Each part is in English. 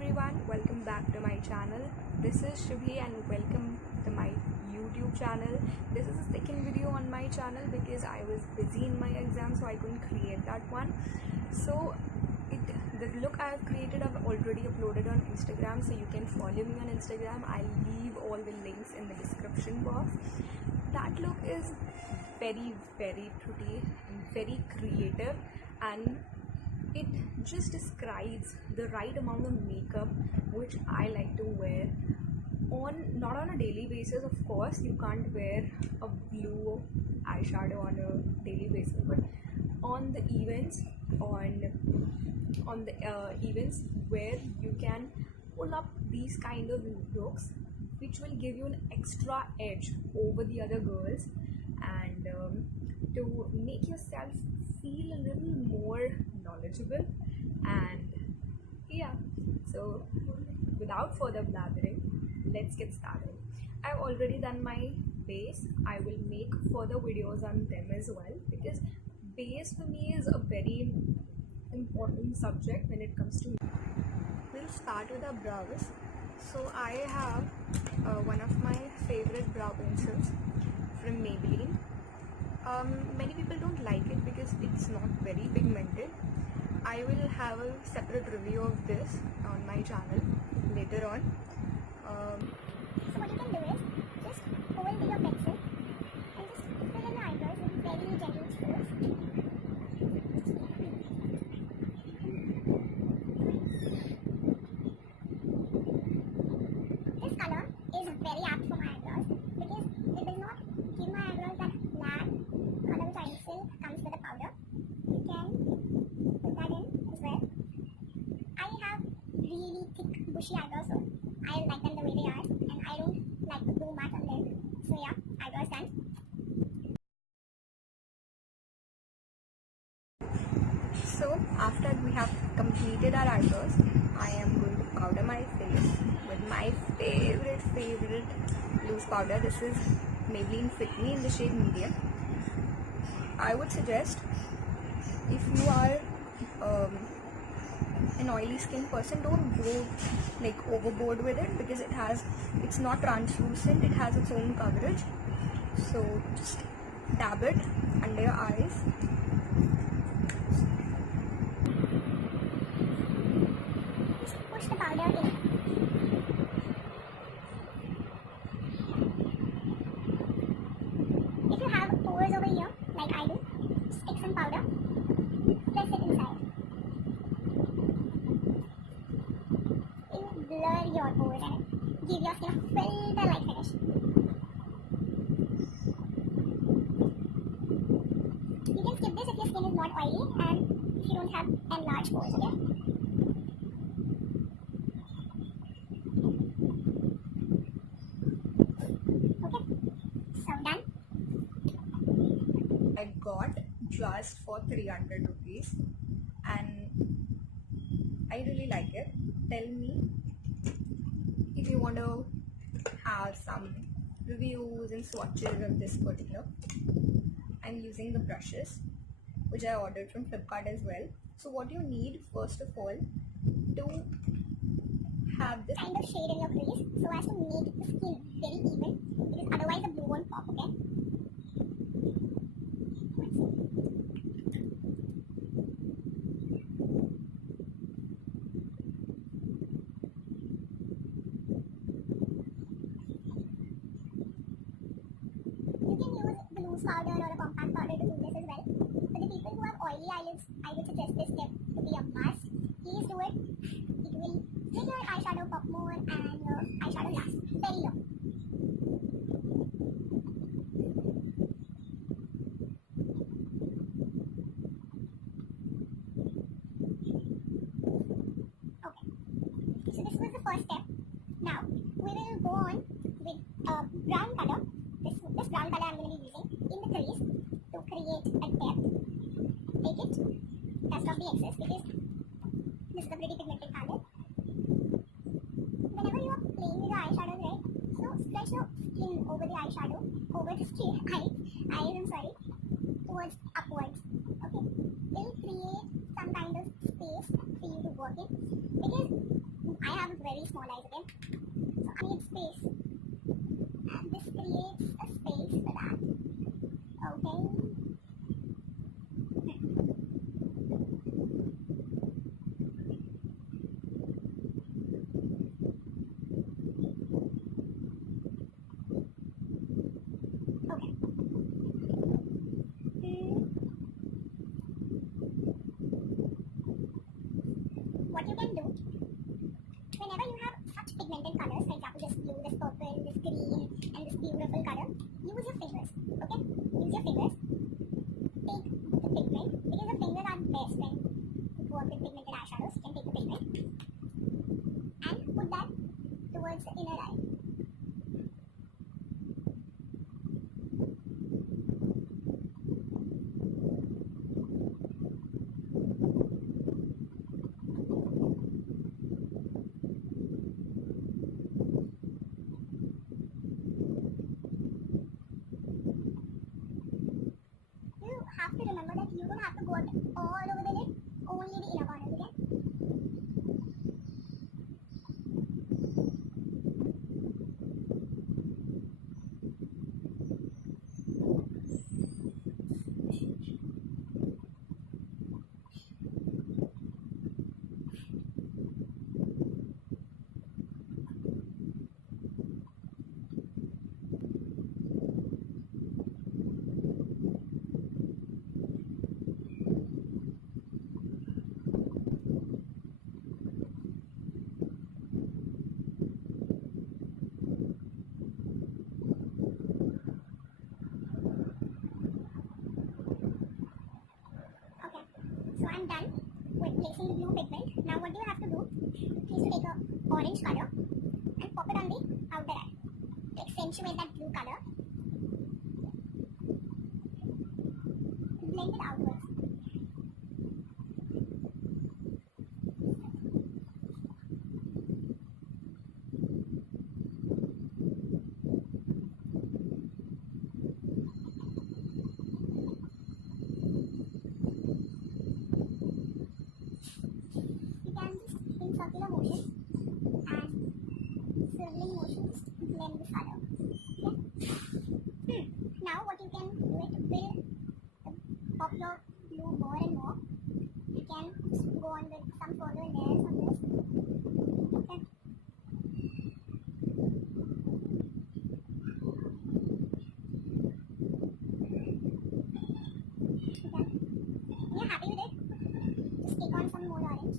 everyone, welcome back to my channel. This is Shubhi and welcome to my YouTube channel. This is the second video on my channel because I was busy in my exam, so I couldn't create that one. So the look I have created I've already uploaded on Instagram, so you can follow me on Instagram. I'll leave all the links in the description box. That look is very pretty and very creative, and it just describes the right amount of makeup which I like to wear not on a daily basis. Of course you can't wear a blue eyeshadow on a daily basis, but on the events events where you can pull up these kind of looks which will give you an extra edge over the other girls, and to make yourself feel a little more knowledgeable. And yeah, so without further blathering, let's get started. I've already done my base. I will make further videos on them as well, because base for me is a very important subject when it comes to. We'll start with our brows. So I have one of my favorite brow pencils from Maybelline. Many people don't like it because it's not very pigmented. I will have a separate review of this on my channel later on. So what you can do is just hold your pencil and just fill in the eyebrows with very gentle strokes. This color is very apt for my eyebrows because it does not give my eyebrows that black color which I feel comes with the powder. You can put that in as well. I have really thick bushy eyebrows, so I like them the way they are, and I don't like to do much on them. So yeah, eyebrows done. So after we have completed our eyebrows, I am going to powder my face with my favorite loose powder. This is Maybelline Fit Me in the shade medium. I would suggest, if you are an oily skin person, don't go like overboard with it, because it's not translucent, it has its own coverage. So just dab it under your eyes. Just push the powder in. If you have pores over here, like I do, stick some powder, press it inside. It will blur your pores and give your skin a filter-like finish. You can skip this if your skin is not oily and if you don't have enlarged pores, okay? Okay, so done. I got just for 300 rupees and I really like it. Tell me if you want to have some reviews and swatches of this particular. I'm using the brushes which I ordered from Flipkart as well. So what you need first of all to have this Kind of shade in your crease so as to make the skin very even, because otherwise the blue won't pop, okay? You can use the loose powder or a compact powder to do this as well. For the people who have oily eyelids, I would suggest this tip to be a must. Please do it. It will make your eyeshadow pop more and your eyeshadow last very long. Okay, so this was the first step. Now we will go on with a brown color. This brown color I'm going to be using in the crease to create a depth. Take it, dust off the excess, because this is a pretty pigmented palette. Whenever you are playing with the eyeshadows, right, so stretch your skin over the eyeshadow, over the skin, towards upwards. Okay, it will create some kind of space for you to work in, because I very small eyes, okay? So I need space, and this creates a space for that, okay? Okay. What you can do, whenever you have such pigmented colors, for example this blue, this purple, this green, and this beautiful color, use your fingers, okay? Use your fingers, take the pigment, because the fingers are best when you work with pigmented eyeshadows. You can take the pigment and put that towards the inner eye. You have to remember that you don't have to go all over the lid, only the inner corners, okay? Okay, so I'm done with placing the blue pigment. Now what do you have to do is to take a orange color and pop it on the outer eye to accentuate that blue color. Blend it outwards. You can just in circular motion and swiveling motions blend this color. Okay? Now what you can do is to build pop your blue more and more. You can go on with some further layers on this. Okay. Okay. When you're happy with it, just take on some more orange.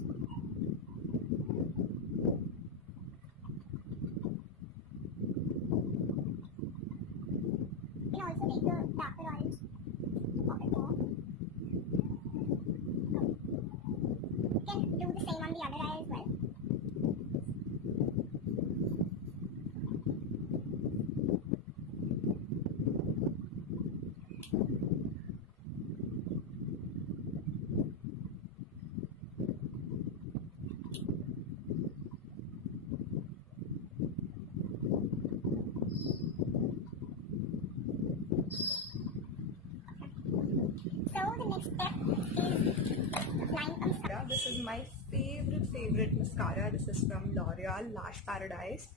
You can also take the darker orange, pop it more. You can do the same on the other eye as well. So the next step is applying a mascara. This is my favorite mascara. This is from Loreal Lash Paradise.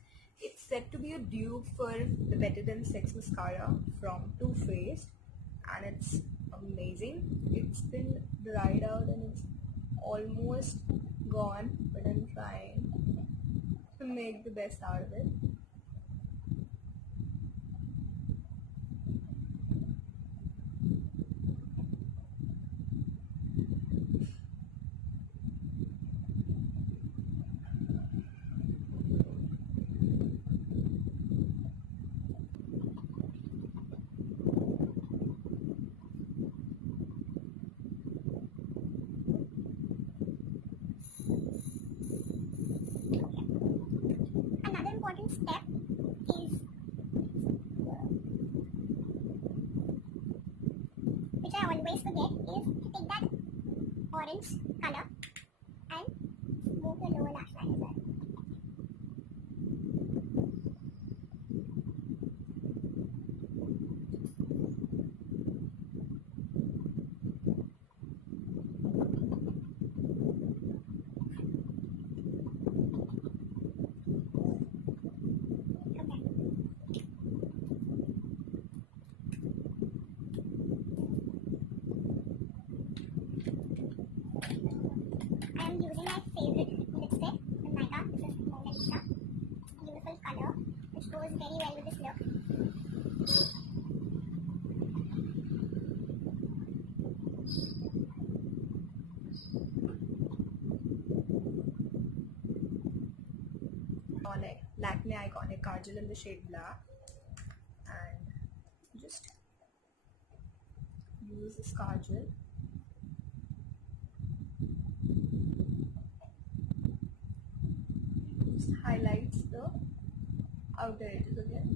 It's said to be a dupe for the Better Than Sex mascara from Too Faced, and it's amazing. It's been dried out and it's almost gone, but I'm trying to make the best out of it. Another important step iconic Lakme iconic kajal in the shade black, and just use this kajal. Just highlights the outer edges again.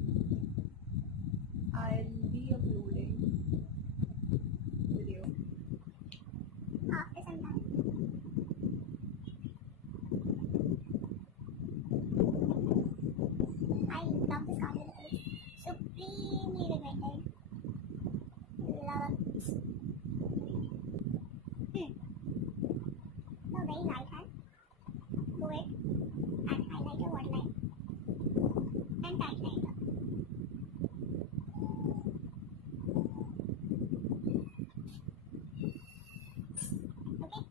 I'll be uploading video after some time. I love this card because it's supremely pigmented. Love it. So very light hand. Go it and highlight your waterline and tight line. Okay.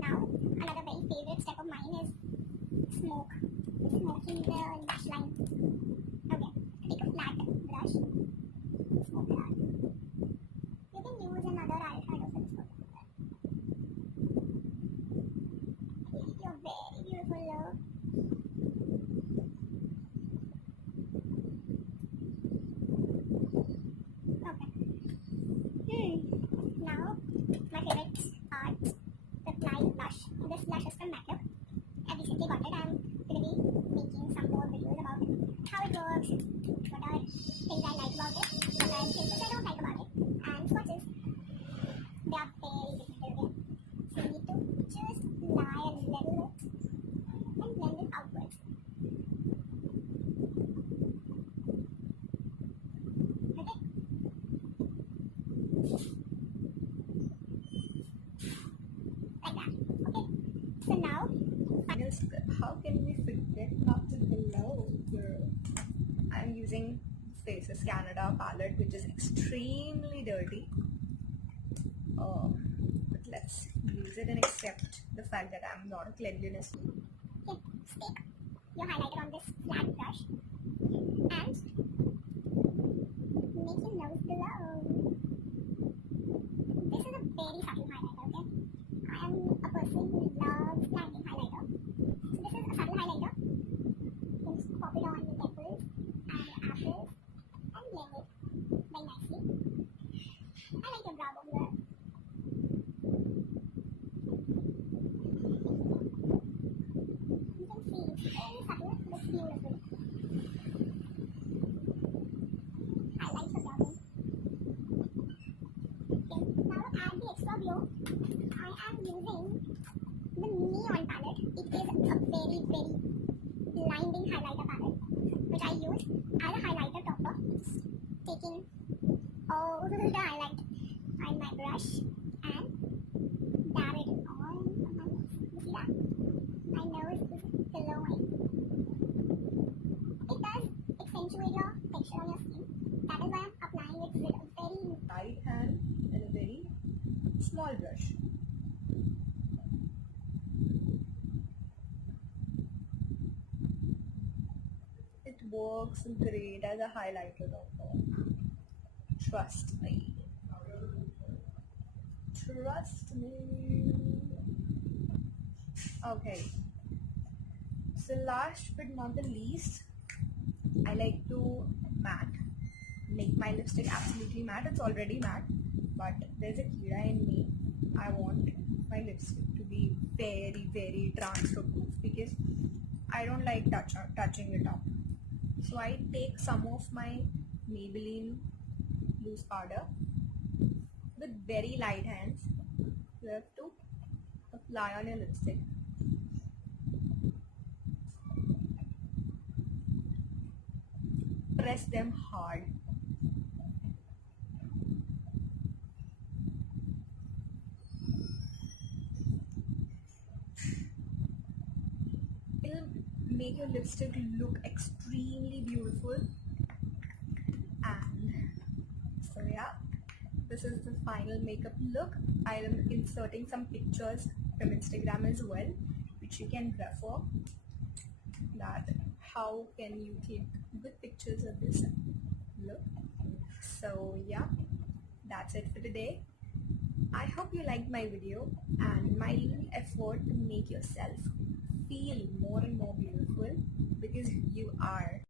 Now another very favorite step of mine is smoking the lash line. Okay. Take a flat brush. Smoke that. You can use another eyeshadow for this purpose. Create your very beautiful look. Okay. Now my favorite part, the apply blush. This blush is from MAC. I recently got it. I'm going to be making some more videos about how it works, what are things I like about it, what are things which I don't like about it, and swatches. They are very difficult again. So you need to just lie a little bit and blend it outwards. Okay? Like that. Okay? So now, how can we forget about the below, girl? I'm using Faces Canada palette, which is extremely dirty. But let's use it and accept the fact that I'm not a cleanliness. okay, stick your highlighter on this flat brush and make your nose glow. This is a very subtle highlighter, okay? I am a person who loves blinding highlighter. So this is a subtle highlighter. You can just pop it on your temples and your apples and blend it very nicely. I like your brow bone there. You can see it's very subtle but beautiful. Highlight your brow bone. Okay, now to add the extra glow, I am using the Neon palette. It is a very, very blinding highlighter palette, which I use as a highlighter topper, taking all the highlight on my brush and dab it on my nose. You see that? My nose is glowing. It does accentuate your texture on your skin. That is why I'm applying it with a very Right hand and a very small brush. It works great as a highlighter topper. Trust me. Trust me. Okay. So last but not the least, I like to make my lipstick absolutely matte. It's already matte, but there's a kira in me. I want my lipstick to be very, very transfer proof because I don't like touching it up. So I take some of my Maybelline loose powder with very light hands. You have to apply on your lipstick. Press them hard. It'll make your lipstick look extremely beautiful. And so yeah, this is the final makeup look. I am inserting some pictures from Instagram as well, which you can refer. That how can you take good pictures of this look. So yeah, that's it for today. I hope you liked my video and my little effort to make yourself feel more and more beautiful because you are.